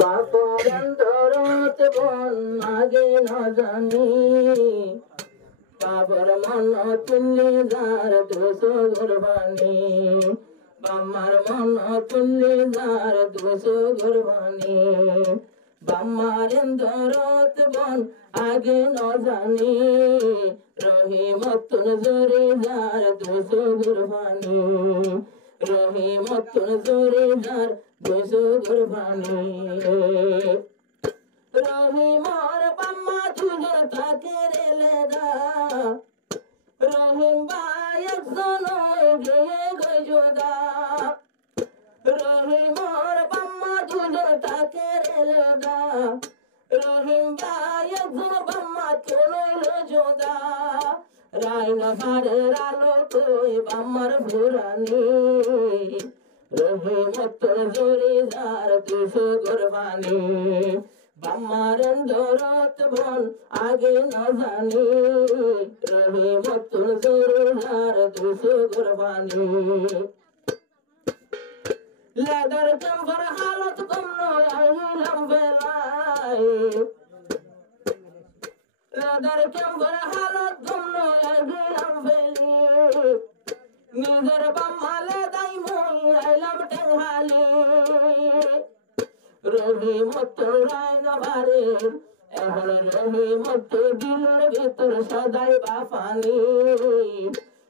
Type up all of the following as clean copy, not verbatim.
বাপরন্তরত বন আগে ন জানি বাবার মন তুল্লি যার দোষ গুরবানি বাম্মার মন তুল্লি যার দোষ গুরবানি বাম্মার দরত বন আগে ন জানি রহিমতুন জোরে যার দোষ গুরবানি রহিমতুন জোরে যার দোষ গুরবানি রহিমার বাম্মা দুজন থাকে রেলেদা রহিম ভাই একজন গিয়ে গজদা রহিমার বাম্মা দুজন থাকে রেলেদা রহিম ভাই একজন বাম্মা তুলইল জোদা রাইনা ঘরের আলো কই বাম্মার ভুরানি রহিমতুন জোরে যার দোষ গুরবানি বাম্মার দরত বন আগে ন জানি রহিমতুন জোরে যার দোষ গুরবানি লেদার জম্বর হালত কম নয় আইলাম বেলায় লেদার জম্বর হালত কম নয় আইলাম বেলি নিজের বাম্মালে দাই মই আইলাম টেঙ্গালি রহিমতুন রাইন ভারে এখন রহিমতুন দিলের ভিতর সদাই বাপানি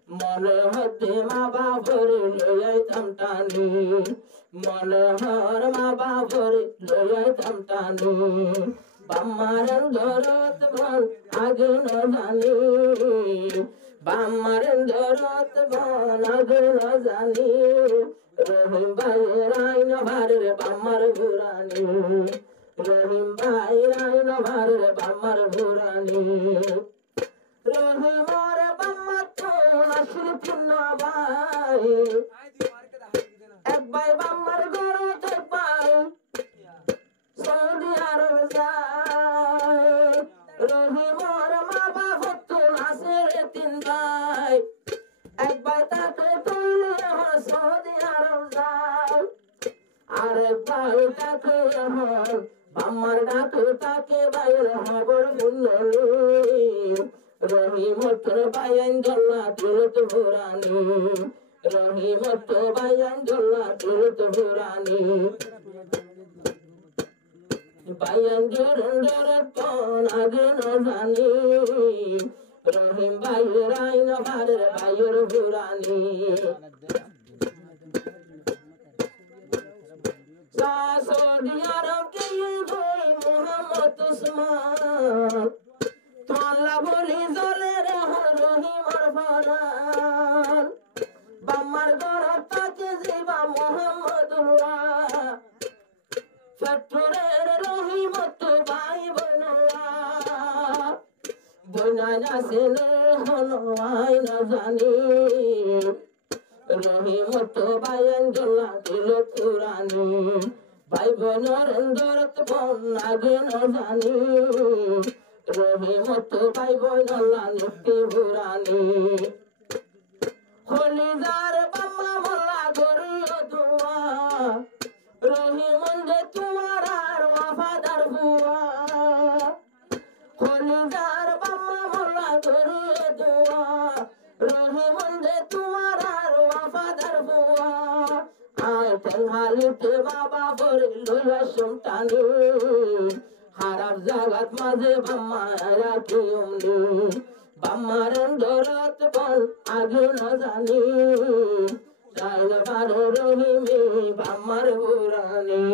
মনে হতে মা বাবর লইয়াইতাম টানি মনে হর মা বাবর লইয়াইতাম টানি বাম্মার দরত বন আগে ন জানি বাম্মার দরত বন আগে ন জানি রহিম ভাই রাইন ভারের বাম্মার ভুরানি রহিম ভাই রাইন ভারের বাম্মার ভুরানি রহিমার বাম্মা তো আসল পূর্ণ ভাই এক ভাই বাম্মার গরত পাই সৌদি আরব যায় রহিমার মা বাপ তো নাসের তিন ভাই এক ভাই তাকে তুলে সৌদি আরব যায় আরেক ভাই তাকে বাম্মার ডাকে তাকে বাইর খবর শুনলি রহিমতুন বাইন জল্লা তিরত ভুরানি রহিমতুন বাইন জল্লা তিরত ভুরানি বাইন জরত কোন আগে ন জানি রহিম ভাই রাইন ভারের বাইর ভুরানি সৌদি আরব কে গই মোহাম্মদ উসমান তোলা বলি জলে রহিমার ফরান বাম্মার গরত তাকে জিবা মোহাম্মদুল্লাহ ফটুরের রহিমত ভাই বোনাল্লাহ বইনা নাসেনে হলো আই না জানি রহিমত বাইন জল্লা দিল পুরানি ভাই বোনের দরত বন আগে ন জানি রহিমত ভাই বোন আল্লাহ নিত্যি ভুরানি হলিদার বাম্মা মোল্লা গরিও দুয়া রহিমন যে তোমার আর ওয়াফাদার বুয়া হলিদার বাম্মা মোল্লা গরিও দুয়া রহিমন যে তোমার আর ওয়াফাদার বুয়া আয় টেঙ্গালিতে বাবা বরে লইয়া সমটানি হারার জাগাত মাঝে বাম্মা রাখি অমনি বাম্মার দরত বন আগে ন জানি তাইলে পারে রহিমে বাম্মার বুরানি